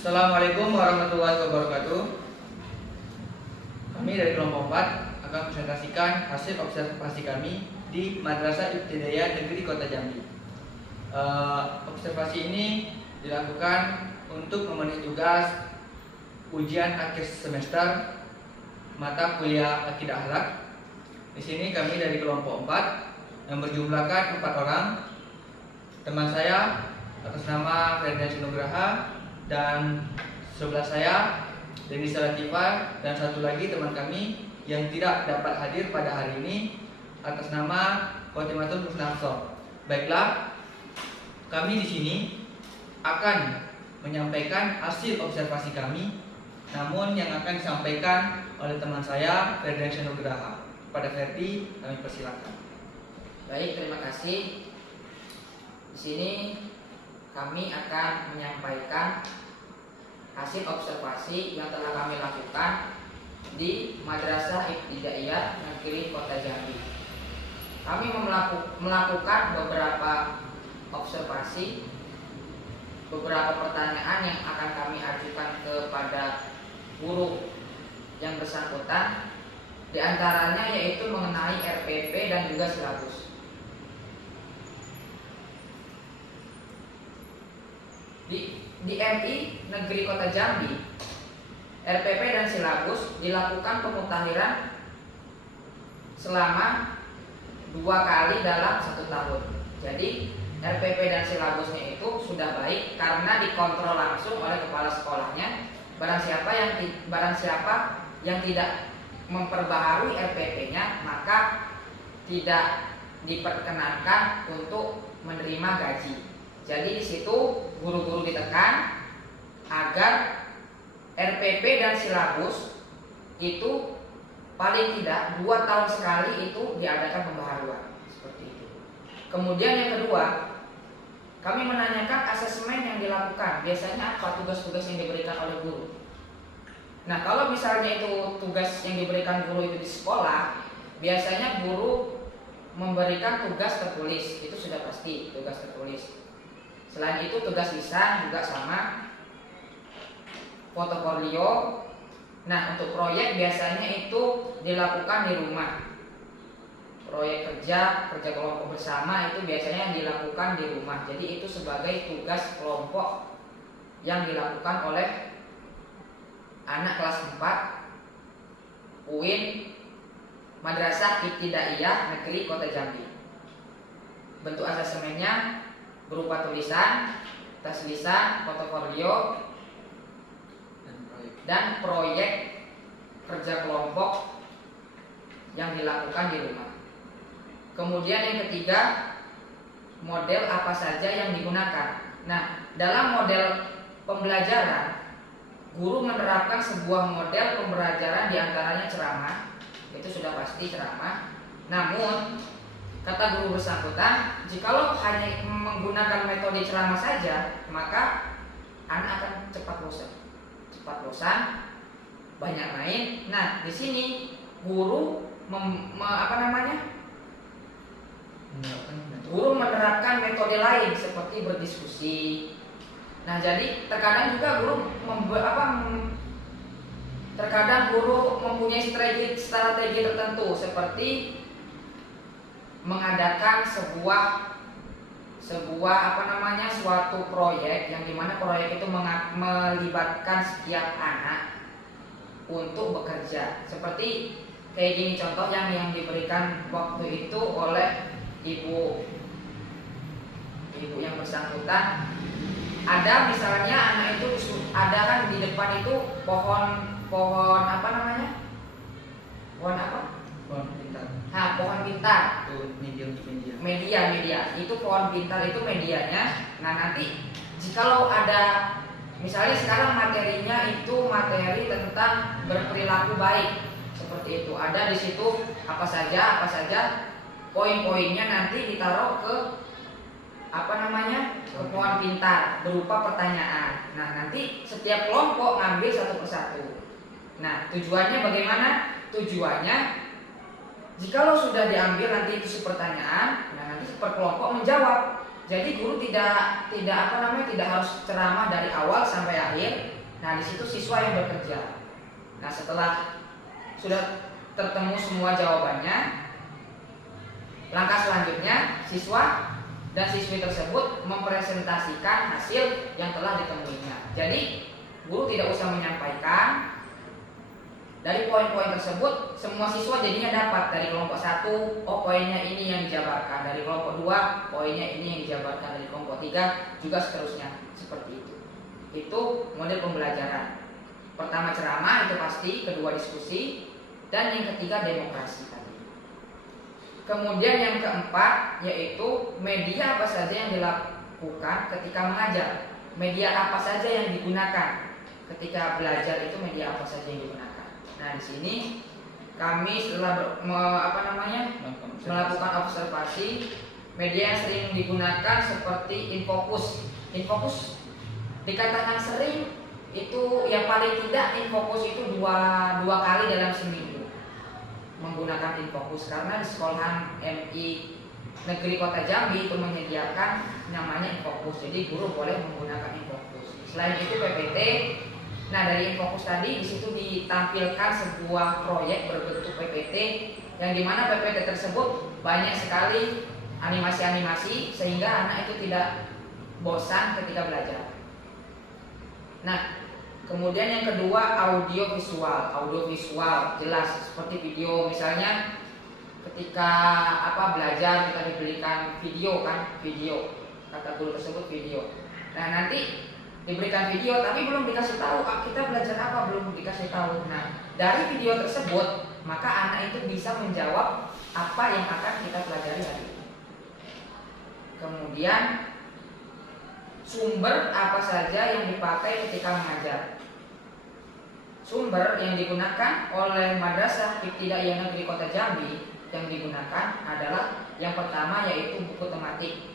Assalamualaikum warahmatullahi wabarakatuh. Kami dari kelompok 4 akan presentasikan hasil observasi kami di Madrasah Ibtidaiyah Negeri Kota Jambi. Observasi ini dilakukan untuk memenuhi tugas ujian akhir semester mata kuliah Akidah Akhlak. Di sini kami dari kelompok 4 yang berjumlahkan 4 orang. Teman saya atas nama Ferdiansyah Nugraha, dan sebelah saya Denis Salatifa, dan satu lagi teman kami yang tidak dapat hadir pada hari ini atas nama Khotimatul Husnafso. Baiklah, kami di sini akan menyampaikan hasil observasi kami, namun yang akan disampaikan oleh teman saya Ferdiansyah Nugraha. Pada Ferdi, kami persilakan. Baik, terima kasih. Di sini kami akan menyampaikan hasil observasi yang telah kami lakukan di Madrasah Ibtidaiyah Negeri Kota Jambi. Kami melakukan beberapa observasi, beberapa pertanyaan yang akan kami ajukan kepada guru yang bersangkutan. Di antaranya yaitu mengenai RPP dan juga silabus. Di MI Negeri Kota Jambi, RPP dan silabus dilakukan pemutahiran selama 2 kali dalam 1 tahun. Jadi RPP dan silabusnya itu sudah baik karena dikontrol langsung oleh kepala sekolahnya. Barang siapa yang tidak memperbaharui RPP-nya, maka tidak diperkenankan untuk menerima gaji. Jadi di situ guru-guru ditekan agar RPP dan silabus itu paling tidak 2 tahun sekali itu diadakan pembaharuan, seperti itu. Kemudian yang kedua, kami menanyakan asesmen yang dilakukan. Biasanya apa tugas-tugas yang diberikan oleh guru? Nah, kalau misalnya itu tugas yang diberikan guru itu di sekolah, biasanya guru memberikan tugas tertulis. Itu sudah pasti tugas tertulis. Selain itu tugas lisan juga sama, portofolio. Nah, untuk proyek biasanya itu dilakukan di rumah. Proyek kerja kelompok bersama itu biasanya dilakukan di rumah. Jadi itu sebagai tugas kelompok yang dilakukan oleh anak kelas 4 UIN Madrasah Ibtidaiyah Negeri Kota Jambi. Bentuk asesmennya berupa tulisan, tes lisan, portofolio, dan proyek kerja kelompok yang dilakukan di rumah. Kemudian yang ketiga, model apa saja yang digunakan. Nah, dalam model pembelajaran, guru menerapkan sebuah model pembelajaran, diantaranya ceramah. Itu sudah pasti ceramah. Namun kata guru bersangkutan, jikalau hanya menggunakan metode ceramah saja, maka anak akan cepat bosan, banyak main. Nah, di sini guru guru menerapkan metode lain seperti berdiskusi. Nah, jadi terkadang juga terkadang guru mempunyai strategi tertentu seperti mengadakan suatu proyek yang dimana proyek itu melibatkan setiap anak untuk bekerja. Seperti kayak gini contoh yang diberikan waktu itu oleh ibu yang bersangkutan. Ada misalnya anak itu ada kan di depan itu pohon pintar. Nah, pohon pintar Itu media untuk media itu pohon pintar itu medianya. Nah, nanti jikalau ada misalnya sekarang materinya itu materi tentang berperilaku baik, seperti itu. Ada di situ apa saja poin-poinnya nanti ditaruh ke ke pohon pintar berupa pertanyaan. Nah, nanti setiap kelompok ngambil satu persatu. Nah, tujuannya bagaimana? Tujuannya jikalau sudah diambil nanti itu pertanyaan, nah nanti per kelompok menjawab. Jadi guru tidak harus ceramah dari awal sampai akhir. Nah, di situ siswa yang bekerja. Nah, setelah sudah tertemu semua jawabannya, langkah selanjutnya siswa dan siswi tersebut mempresentasikan hasil yang telah ditemuinya. Jadi guru tidak usah menyampaikan. Dari poin-poin tersebut semua siswa jadinya dapat. Dari kelompok 1, oh poinnya ini yang dijabarkan. Dari kelompok 2, poinnya ini yang dijabarkan. Dari kelompok 3 juga seterusnya. Seperti itu. Itu model pembelajaran. Pertama ceramah itu pasti, kedua diskusi, dan yang ketiga demokrasi tadi. Kemudian yang keempat yaitu media apa saja yang dilakukan ketika mengajar. Media apa saja yang digunakan ketika belajar, itu media apa saja yang digunakan. Nah, di sini kami setelah melakukan observasi, media yang sering digunakan seperti infocus. Infocus dikatakan sering itu yang paling tidak infocus itu dua kali dalam seminggu menggunakan infocus, karena di sekolahan MI Negeri Kota Jambi itu menyediakan namanya infocus. Jadi guru boleh menggunakan infocus. Selain itu PPT. Nah, dari infocus tadi di situ ditampilkan sebuah proyek berbentuk PPT yang dimana PPT tersebut banyak sekali animasi-animasi sehingga anak itu tidak bosan ketika belajar. Nah, kemudian yang kedua audio visual jelas seperti video, misalnya ketika belajar kita diberikan video kata guru tersebut video. Nah, nanti diberikan video tapi belum dikasih tahu kita belajar apa, belum dikasih tahu. Nah, dari video tersebut maka anak itu bisa menjawab apa yang akan kita pelajari hari ini. Kemudian sumber apa saja yang dipakai ketika mengajar. Sumber yang digunakan oleh Madrasah Ibtidaiyah Negeri Kota Jambi yang digunakan adalah yang pertama yaitu buku tematik.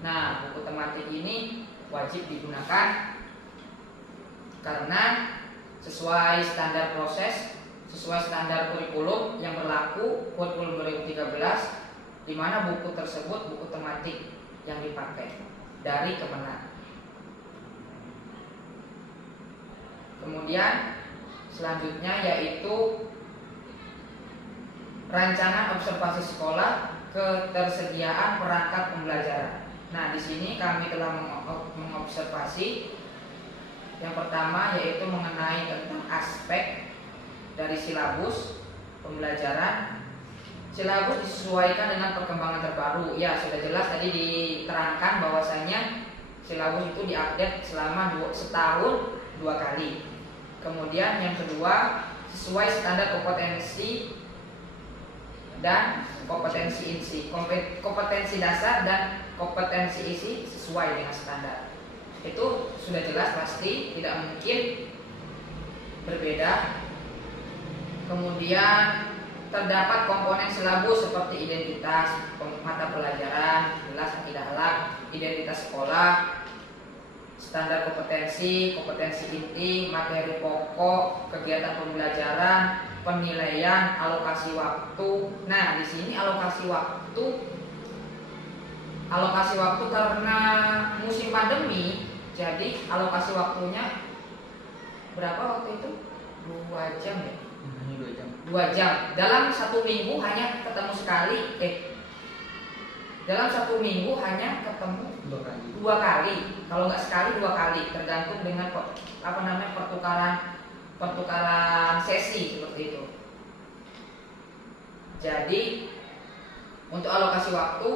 Nah, buku tematik ini wajib digunakan karena sesuai standar proses, sesuai standar kurikulum yang berlaku kurikulum 2013, di mana buku tersebut buku tematik yang dipakai dari Kemenang. Kemudian selanjutnya yaitu rancangan observasi sekolah, ketersediaan perangkat pembelajaran. Nah, di sini kami telah mengobservasi yang pertama yaitu mengenai tentang aspek dari silabus pembelajaran. Silabus disesuaikan dengan perkembangan terbaru. Ya, sudah jelas tadi diterangkan bahwasanya silabus itu diupdate selama setahun 2 kali. Kemudian yang kedua sesuai standar kompetensi dan kompetensi isi, kompetensi dasar dan kompetensi isi sesuai dengan standar. Itu sudah jelas pasti, tidak mungkin berbeda. Kemudian terdapat komponen silabus seperti identitas mata pelajaran, jelas akidah akhlak, identitas sekolah, standar kompetensi, kompetensi inti, materi pokok, kegiatan pembelajaran, penilaian, alokasi waktu. Nah, di sini alokasi waktu karena musim pandemi, jadi alokasi waktunya berapa waktu itu? 2 jam ya? 2 jam. Dalam 1 minggu hanya ketemu sekali. Dalam 1 minggu hanya ketemu 2 kali. Kalau nggak sekali 2 kali, tergantung dengan pertukaran sesi seperti itu. Jadi untuk alokasi waktu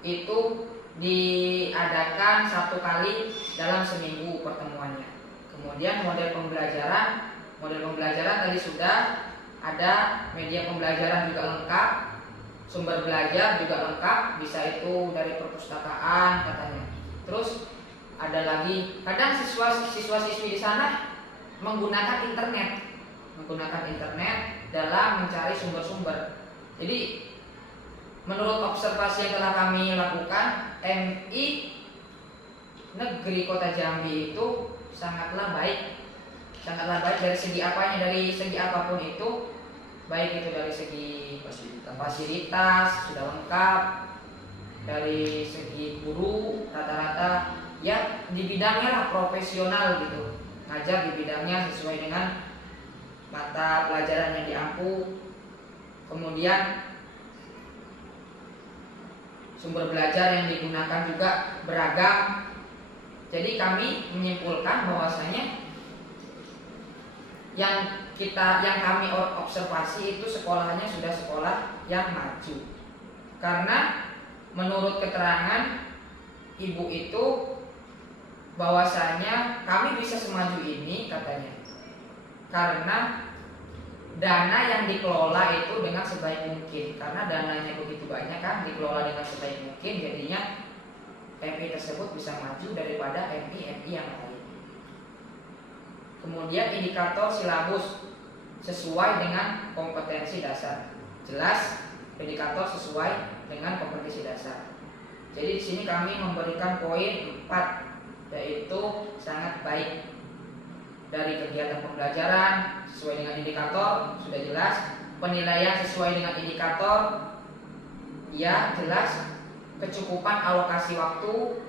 itu diadakan 1 kali dalam seminggu pertemuannya. Kemudian model pembelajaran tadi sudah ada, media pembelajaran juga lengkap, sumber belajar juga lengkap, bisa itu dari perpustakaan katanya. Terus ada lagi, kadang siswa-siswi di sana menggunakan internet dalam mencari sumber-sumber. Jadi menurut observasi yang telah kami lakukan, MI Negeri Kota Jambi itu sangatlah baik dari segi apanya, dari segi apapun itu, baik itu dari segi fasilitas sudah lengkap, dari segi guru rata-rata ya di bidangnya lah profesional gitu, ngajar di bidangnya sesuai dengan mata pelajaran yang diampu. Kemudian sumber belajar yang digunakan juga beragam. Jadi kami menyimpulkan bahwasanya yang kami observasi itu sekolahnya sudah sekolah yang maju. Karena menurut keterangan ibu itu bahwasanya kami bisa semaju ini katanya karena dana yang dikelola itu dengan sebaik mungkin. Karena dananya begitu banyak kan, dikelola dengan sebaik mungkin, jadinya MI tersebut bisa maju daripada MI yang lain. Kemudian indikator silabus sesuai dengan kompetensi dasar. Jelas indikator sesuai dengan kompetensi dasar. Jadi di sini kami memberikan poin 4, yaitu sangat baik. Dari kegiatan pembelajaran sesuai dengan indikator sudah jelas, penilaian sesuai dengan indikator ya jelas, kecukupan alokasi waktu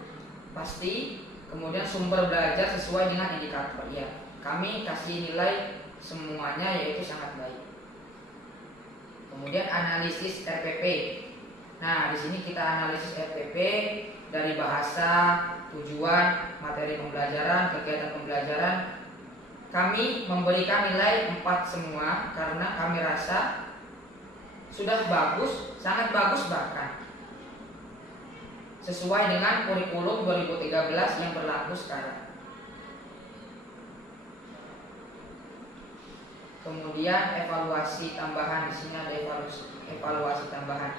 pasti, kemudian sumber belajar sesuai dengan indikator ya. Kami kasih nilai semuanya yaitu sangat baik. Kemudian analisis RPP. Nah, di sini kita analisis RPP dari bahasa, tujuan, materi pembelajaran, kegiatan pembelajaran. Kami memberikan nilai 4 semua karena kami rasa sudah bagus, sangat bagus bahkan. Sesuai dengan kurikulum 2013 yang berlaku sekarang. Kemudian evaluasi tambahan, di sini ada evaluasi tambahan.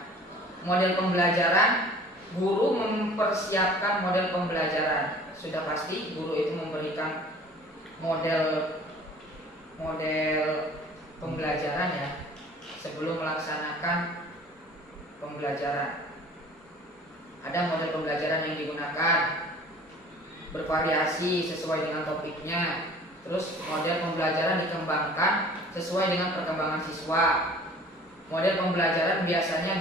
Model pembelajaran, guru mempersiapkan model pembelajaran. Sudah pasti guru itu memberikan model pembelajaran ya sebelum melaksanakan pembelajaran. Ada model pembelajaran yang digunakan bervariasi sesuai dengan topiknya. Terus model pembelajaran dikembangkan sesuai dengan perkembangan siswa. Model pembelajaran biasanya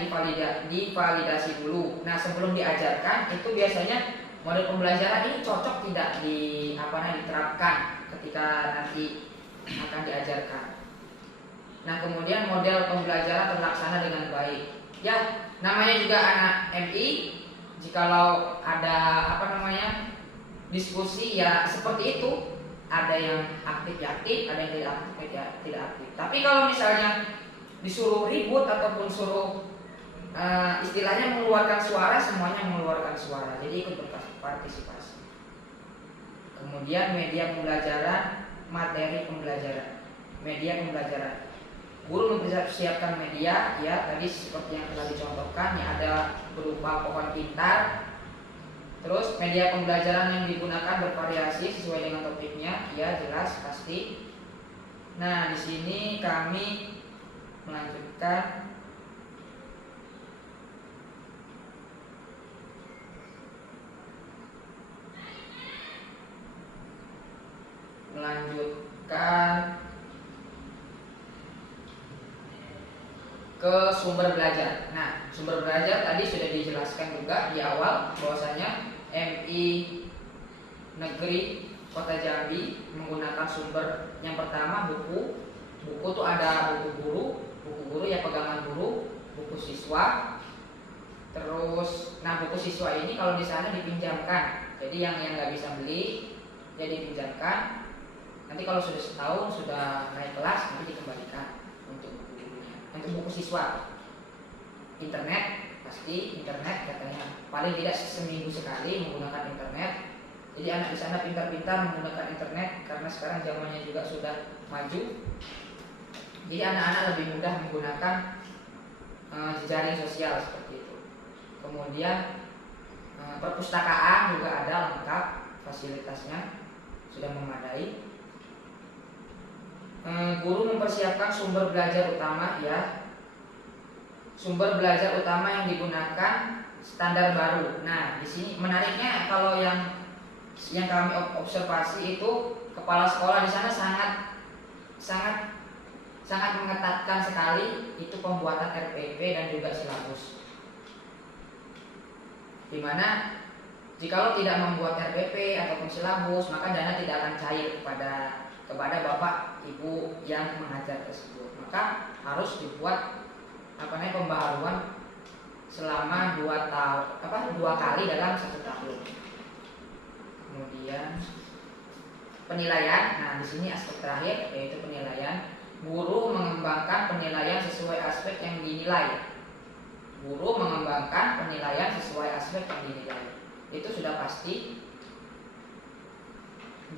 divalidasi dulu. Nah, sebelum diajarkan itu biasanya model pembelajaran ini cocok tidak diterapkan ketika nanti akan diajarkan. Nah, kemudian model pembelajaran terlaksana dengan baik. Ya, namanya juga anak MI. Jikalau ada diskusi ya seperti itu. Ada yang aktif, ada yang tidak aktif. Tapi kalau misalnya disuruh ribut ataupun suruh istilahnya mengeluarkan suara, semuanya mengeluarkan suara. Jadi ikut berpartisipasi. Kemudian media pembelajaran, materi pembelajaran, media pembelajaran. Guru mempersiapkan media, ya tadi seperti yang telah dicontohkan, ya ada berupa pohon pintar. Terus media pembelajaran yang digunakan bervariasi sesuai dengan topiknya, ya jelas pasti. Nah, di sini kami melanjutkan ke sumber belajar. Nah, sumber belajar tadi sudah dijelaskan juga di awal bahwasanya MI Negeri Kota Jambi menggunakan sumber yang pertama buku. Buku itu ada buku guru ya pegangan guru, buku siswa. Terus, nah buku siswa ini kalau di sana dipinjamkan. Jadi yang nggak bisa beli, jadi dipinjamkan. Nanti kalau sudah setahun, sudah naik kelas, nanti dikembalikan untuk buku-bukunya. Untuk buku siswa, internet pasti internet katanya paling tidak seminggu sekali menggunakan internet. Jadi anak di sana pintar-pintar menggunakan internet karena sekarang zamannya juga sudah maju. Jadi anak-anak lebih mudah menggunakan jejaring sosial seperti itu. Kemudian perpustakaan juga ada lengkap, fasilitasnya sudah memadai. Guru mempersiapkan sumber belajar utama ya. Sumber belajar utama yang digunakan standar baru. Nah, di sini menariknya kalau yang kami observasi itu kepala sekolah di sana sangat mengetatkan sekali itu pembuatan RPP dan juga silabus. Dimana jikalau tidak membuat RPP ataupun silabus, maka dana tidak akan cair kepada bapak ibu yang mengajar tersebut. Maka harus dibuat pembaharuan selama 2 kali dalam 1 tahun. Kemudian penilaian. Nah, di sini aspek terakhir yaitu penilaian. Guru mengembangkan penilaian sesuai aspek yang dinilai. Guru mengembangkan penilaian sesuai aspek yang dinilai. Itu sudah pasti.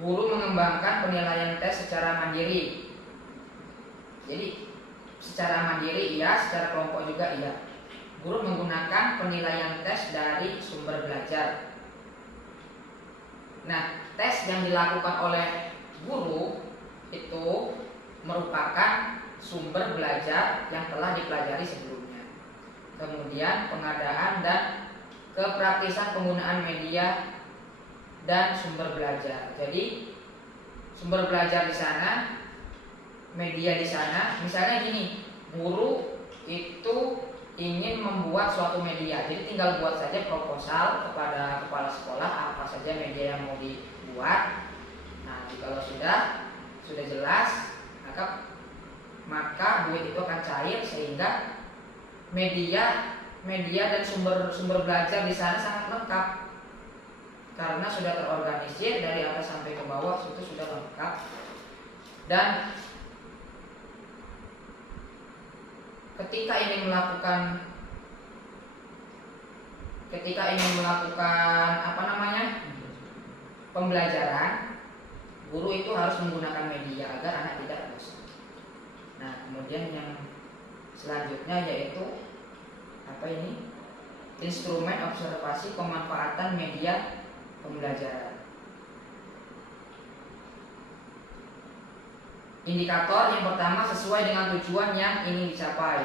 Guru mengembangkan penilaian tes secara mandiri. Jadi secara mandiri iya, secara kelompok juga iya. Guru menggunakan penilaian tes dari sumber belajar. Nah, tes yang dilakukan oleh guru itu merupakan sumber belajar yang telah dipelajari sebelumnya. Kemudian pengadaan dan kepraktisan penggunaan media dan sumber belajar. Jadi sumber belajar di sana, media di sana. Misalnya gini, guru itu ingin membuat suatu media, jadi tinggal buat saja proposal kepada kepala sekolah apa saja media yang mau dibuat. Nah, kalau sudah jelas, maka duit itu akan cair sehingga media dan sumber belajar di sana sangat lengkap karena sudah terorganisir dari atas sampai ke bawah, itu sudah lengkap. Dan ketika ingin melakukan pembelajaran, guru itu harus menggunakan media agar anak tidak bosan. Nah, kemudian yang selanjutnya yaitu instrumen observasi pemanfaatan media pembelajaran. Indikator yang pertama sesuai dengan tujuan yang ingin dicapai.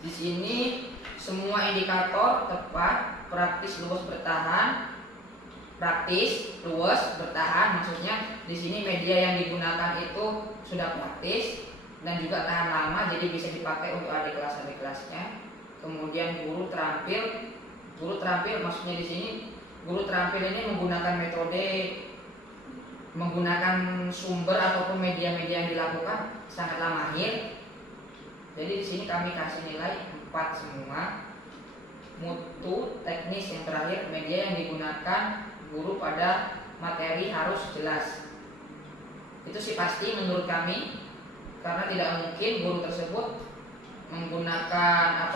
Di sini semua indikator tepat, praktis, luas, bertahan. Praktis, luas, bertahan, maksudnya di sini media yang digunakan itu sudah praktis dan juga tahan lama, jadi bisa dipakai untuk adik kelasnya. Kemudian guru terampil maksudnya di sini guru terampil ini menggunakan sumber ataupun media-media yang dilakukan sangatlah mahir. Jadi di sini kami kasih nilai 4 semua. Mutu, teknis yang terakhir, media yang digunakan guru pada materi harus jelas. Itu sih pasti menurut kami, karena tidak mungkin guru tersebut menggunakan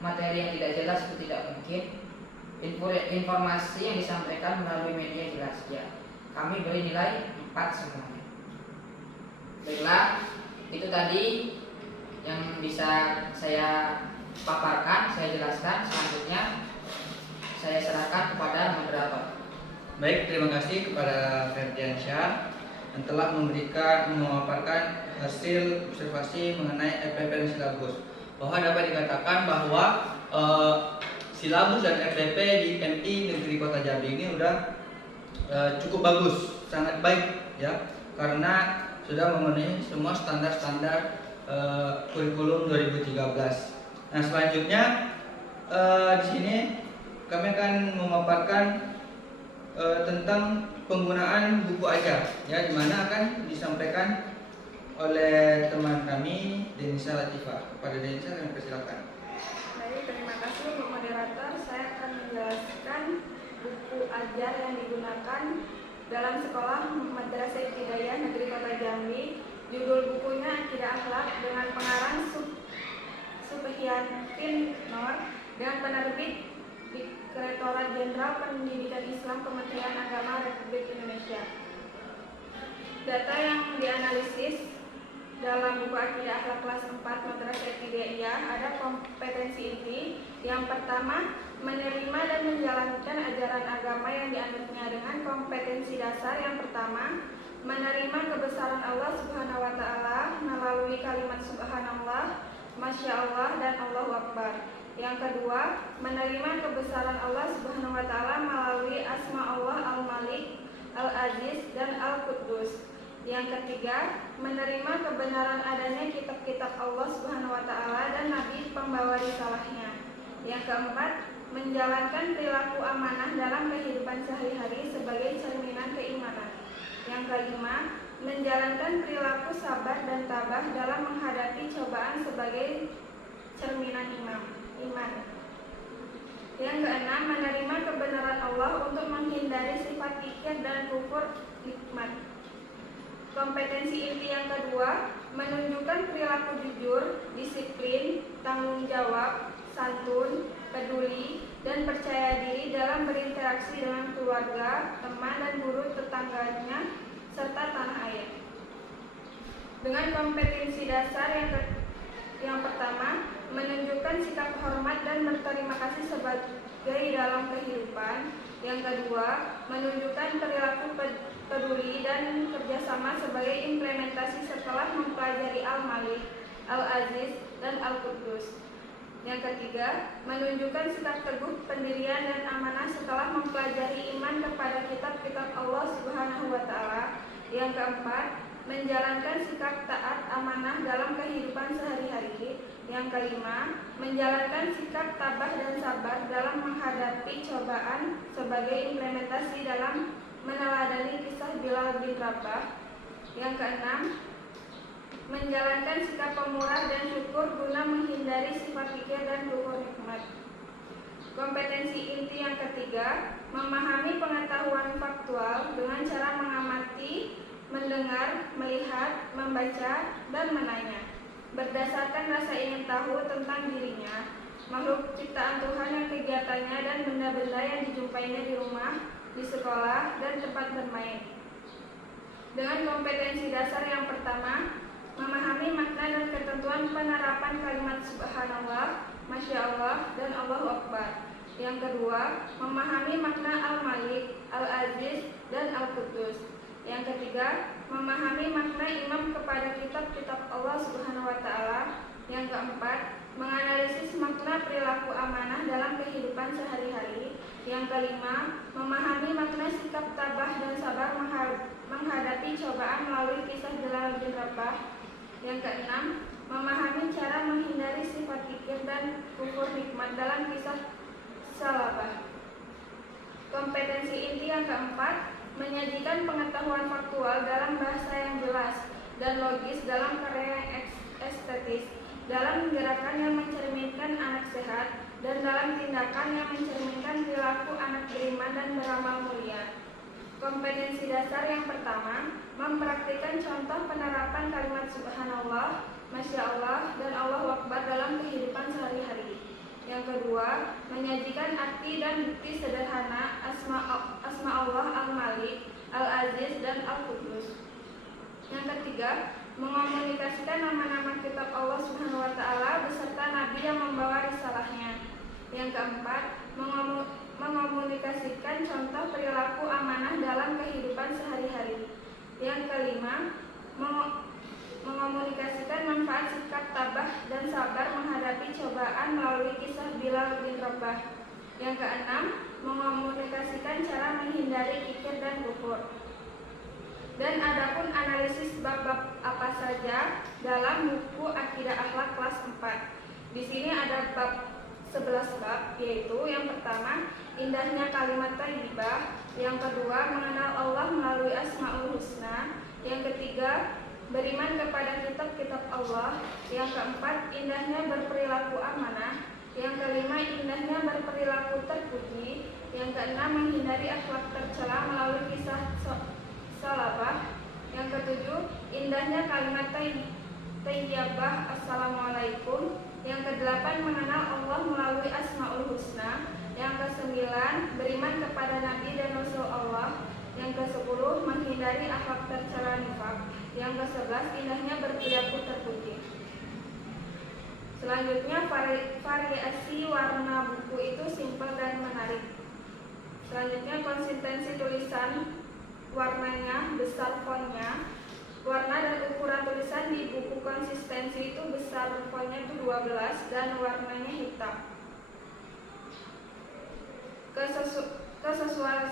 materi yang tidak jelas, itu tidak mungkin. Informasi yang disampaikan melalui media jelas ya. Kami beri nilai 4 semuanya. Baiklah, itu tadi yang bisa saya paparkan, saya jelaskan. Selanjutnya saya serahkan kepada moderator. Baik, terima kasih kepada Ferdiansyah yang telah memaparkan hasil observasi mengenai RPP dan silabus. Bahwa dapat dikatakan bahwa silabus dan RPP di MI Negeri Kota Jambi ini udah cukup bagus, sangat baik ya, karena sudah memenuhi semua standar-standar kurikulum 2013. Nah, selanjutnya di sini kami akan memaparkan tentang penggunaan buku ajar ya, di mana akan disampaikan oleh teman kami Denisa Latifah. Kepada Denisa kami persilakan. Baik, terima kasih untuk moderator. Saya akan menjelaskan buku ajar yang digunakan dalam sekolah Madrasah Ibtidaiyah Negeri Kota Jambi. Judul bukunya Akidah Akhlak dengan pengarang Subhiyatin Nur dengan penerbit Direktorat Jenderal Pendidikan Islam Kementerian Agama Republik Indonesia. Data yang dianalisis dalam buku Akidah Akhlak kelas 4 Madrasah Ibtidaiyah ada kompetensi inti. Yang pertama, menerima dan menjalankan ajaran agama yang dianutnya dengan kompetensi dasar. Yang pertama, menerima kebesaran Allah Subhanahu wa taala melalui kalimat subhanallah, masya Allah, dan Allahu Akbar. Yang kedua, menerima kebesaran Allah Subhanahu wa taala melalui asma Allah Al-Malik, Al-Aziz, dan Al-Quddus. Yang ketiga, menerima kebenaran adanya kitab-kitab Allah Subhanahu wa taala dan nabi pembawa risalahnya. Yang keempat, menjalankan perilaku amanah dalam kehidupan sehari-hari sebagai cerminan keimanan. Yang kelima, menjalankan perilaku sabar dan tabah dalam menghadapi cobaan sebagai cerminan iman. Yang keenam, menerima kebenaran Allah untuk menghindari sifat kikir dan kufur nikmat. Kompetensi inti yang kedua, menunjukkan perilaku jujur, disiplin, tanggung jawab, santun, peduli, dan percaya diri dalam berinteraksi dengan keluarga, teman, dan guru tetangganya, serta tanah air. Dengan kompetensi dasar yang pertama, menunjukkan sikap hormat dan berterima kasih sebagai dalam kehidupan. Yang kedua, menunjukkan perilaku peduli dan kerjasama sebagai implementasi setelah mempelajari Al-Malik, Al-Aziz, dan Al-Quddus. Yang ketiga, menunjukkan sikap teguh, pendirian, dan amanah setelah mempelajari iman kepada kitab-kitab Allah Subhanahu wa Ta'ala. Yang keempat, menjalankan sikap taat amanah dalam kehidupan sehari-hari. Yang kelima, menjalankan sikap tabah dan sabar dalam menghadapi cobaan sebagai implementasi dalam meneladani kisah Bilal bin Rabah. Yang keenam, menjalankan sikap pemurah dan syukur guna menghindari sifat kikir dan kufur nikmat. Kompetensi inti yang ketiga, memahami pengetahuan faktual dengan cara mengamati, mendengar, melihat, membaca, dan menanya. Berdasarkan rasa ingin tahu tentang dirinya, makhluk ciptaan Tuhan yang kegiatannya dan benda-benda yang dijumpainya di rumah, di sekolah, dan tempat bermain. Dengan kompetensi dasar yang pertama, memahami makna dan ketentuan penerapan kalimat Subhanallah, Masya Allah, dan Allahu Akbar. Yang kedua, memahami makna Al-Malik, Al-Aziz, dan Al-Quddus. Yang ketiga, memahami makna imam kepada kitab-kitab Allah Subhanahu wa Ta'ala. Yang keempat, menganalisis makna perilaku amanah dalam kehidupan sehari-hari. Yang kelima, memahami makna sikap tabah dan sabar menghadapi cobaan melalui kisah Bilal bin Rabah. Yang keenam, memahami cara menghindari sifat kikir dan kufur nikmat dalam kisah Salabah. Kompetensi inti yang keempat, menyajikan pengetahuan faktual dalam bahasa yang jelas dan logis dalam karya yang estetis, dalam gerakan yang mencerminkan anak sehat, dan dalam tindakan yang mencerminkan perilaku anak beriman dan beramal mulia. Kompetensi dasar yang pertama, mempraktikkan contoh penerapan kalimat Subhanallah, Masya Allah, dan Allahu Akbar dalam kehidupan sehari-hari. Yang kedua, menyajikan arti dan bukti sederhana asma Allah Al-Malik, Al-Aziz, dan Al-Quddus. Yang ketiga, mengomunikasikan nama-nama kitab Allah Subhanahu wa Ta'ala beserta nabi yang membawa risalahnya. Yang keempat, mengomunikasikan contoh perilaku amanah dalam kehidupan sehari-hari. Yang kelima, mengomunikasikan manfaat sikap tabah dan sabar menghadapi cobaan melalui kisah Bilal bin Rabah. Yang keenam, mengomunikasikan cara menghindari kikir dan kufur. Dan adapun analisis bab-bab apa saja dalam buku Akidah Akhlak kelas 4. Di sini ada bab 11 bab, yaitu yang pertama, indahnya kalimat thayyibah. Yang kedua, mengenal Allah melalui Asmaul Husna. Yang ketiga, beriman kepada kitab-kitab Allah. Yang keempat, indahnya berperilaku amanah. Yang kelima, indahnya berperilaku terpuji. Yang keenam, menghindari akhlak tercela melalui kisah Salabah. Yang ketujuh, indahnya kalimat thayyibah Assalamualaikum. Yang kedelapan, mengenal Allah melalui Asmaul Husna. Yang kesembilan, beriman kepada Nabi dan Rasul Allah. Yang ke-10, menghindari akhlak tercela nifaq. Yang ke-11, indahnya berperilaku terpuji. Selanjutnya, variasi warna buku itu simpel dan menarik. Selanjutnya, konsistensi tulisan, warnanya, besar fontnya. Warna dan ukuran tulisan di buku konsistensi itu besar fontnya itu 12 dan warnanya hitam. Kesesuaian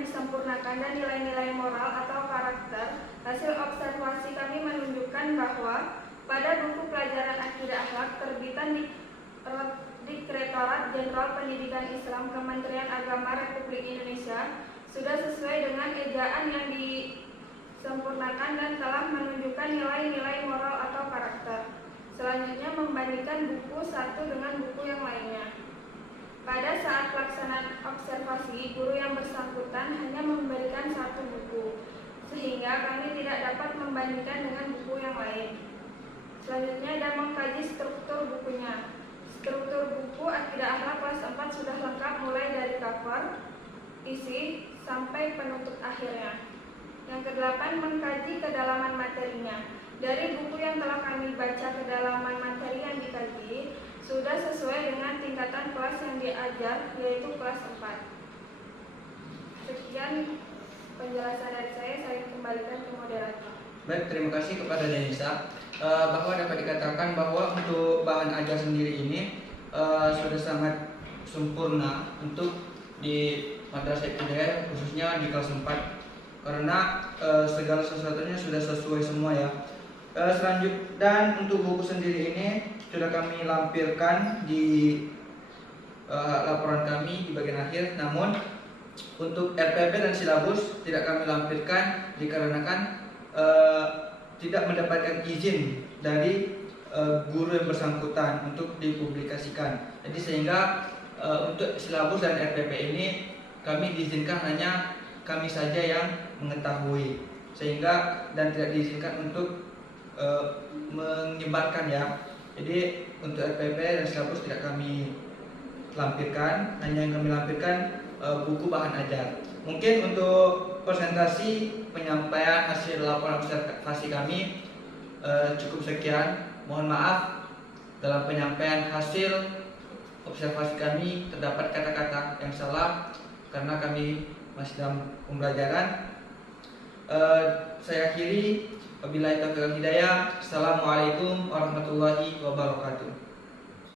yang disempurnakan dan nilai-nilai moral atau karakter, hasil observasi kami menunjukkan bahwa pada buku pelajaran akidah akhlak terbitan di Direktorat Jenderal Pendidikan Islam Kementerian Agama Republik Indonesia sudah sesuai dengan ejaan yang disempurnakan dan telah menunjukkan nilai-nilai moral atau karakter. Selanjutnya membandingkan buku satu dengan buku yang lainnya. Pada saat pelaksanaan observasi, guru yang bersangkutan hanya memberikan satu buku, sehingga kami tidak dapat membandingkan dengan buku yang lain. Selanjutnya ada mengkaji struktur bukunya. Struktur buku Akidah Akhlak kelas 4 sudah lengkap mulai dari cover, isi, sampai penutup akhirnya. Yang ke-8, mengkaji kedalaman materinya. Dari buku yang telah kami baca, kedalaman materi yang dikaji sudah sesuai dengan tingkatan kelas yang diajar, yaitu kelas 4. Sekian penjelasan dari saya kembalikan ke moderator. Baik, terima kasih kepada Denisa. Bahwa dapat dikatakan bahwa untuk bahan ajar sendiri ini sudah sangat sempurna untuk di madrasah ibtidaiyah, khususnya di kelas 4, karena segala sesuatunya sudah sesuai semua ya. Selanjutnya, dan untuk buku sendiri ini sudah kami lampirkan di laporan kami di bagian akhir. Namun untuk RPP dan silabus tidak kami lampirkan dikarenakan tidak mendapatkan izin dari guru yang bersangkutan untuk dipublikasikan. Jadi sehingga untuk silabus dan RPP ini kami diizinkan hanya kami saja yang mengetahui, sehingga dan tidak diizinkan untuk menyebarkan ya. Jadi untuk RPP dan silabus tidak kami lampirkan, hanya yang kami lampirkan buku bahan ajar. Mungkin untuk presentasi penyampaian hasil laporan observasi kami cukup sekian. Mohon maaf dalam penyampaian hasil observasi kami terdapat kata-kata yang salah karena kami masih dalam pembelajaran. Saya akhiri, wabillahi taufiq wal hidayah. Assalamualaikum warahmatullahi wabarakatuh.